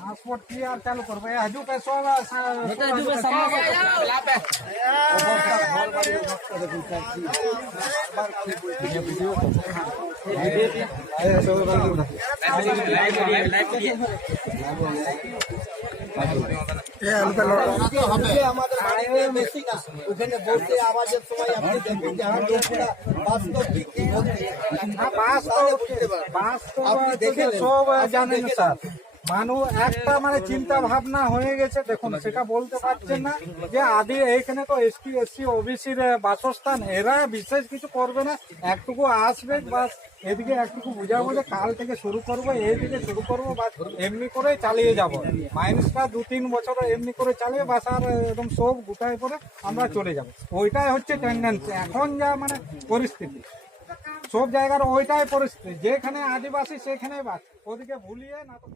transport की यार चालू करो भाई हजू पे सो ওখানে বসে আওয়াজের সময় আপনি দেখবেন যে আমার লোকটা বাস্তব কি বলছে আপনি দেখে সব জানেন স্যার মানুষ একটা মানে চিন্তা ভাবনা হয়ে গেছে দেখুন সেটা বলতে পারছেন না যে আদি এইখানে তো এসটি এসসি ওবিসির বাসস্থান এরা বিশেষ কিছু করবে না একটুকু আসবে বাস এদিকে একটুকু বুঝাবো যে কাল থেকে শুরু করবো এইদিকে শুরু করবো বা এমনি করে চালিয়ে যাব মাইনাসটা 2-3 বছর এমনি করে চালিয়ে বাস আর একদম সব গোটায় করে আমরা চলে যাব ওইটাই হচ্ছে টেন্ডেন্সি এখন যা মানে পরিস্থিতি সব জায়গার ওইটাই পরিস্থিতি যেখানে আদিবাসী সেখানে বাস ওদিকে ভুলিয়ে না তো